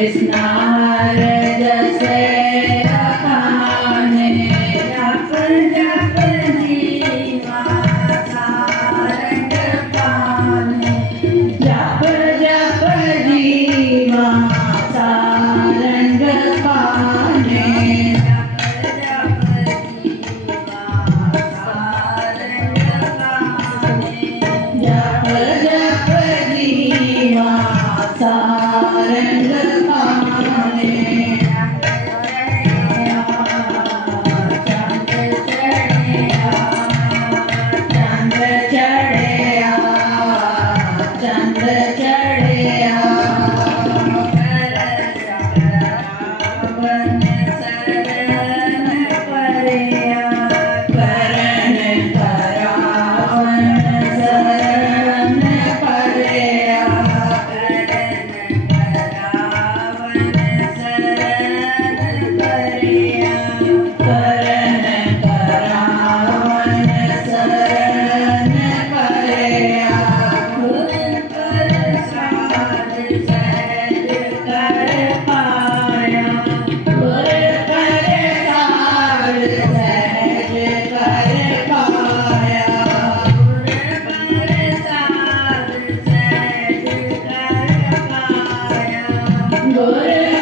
Krishna. para que Hooray!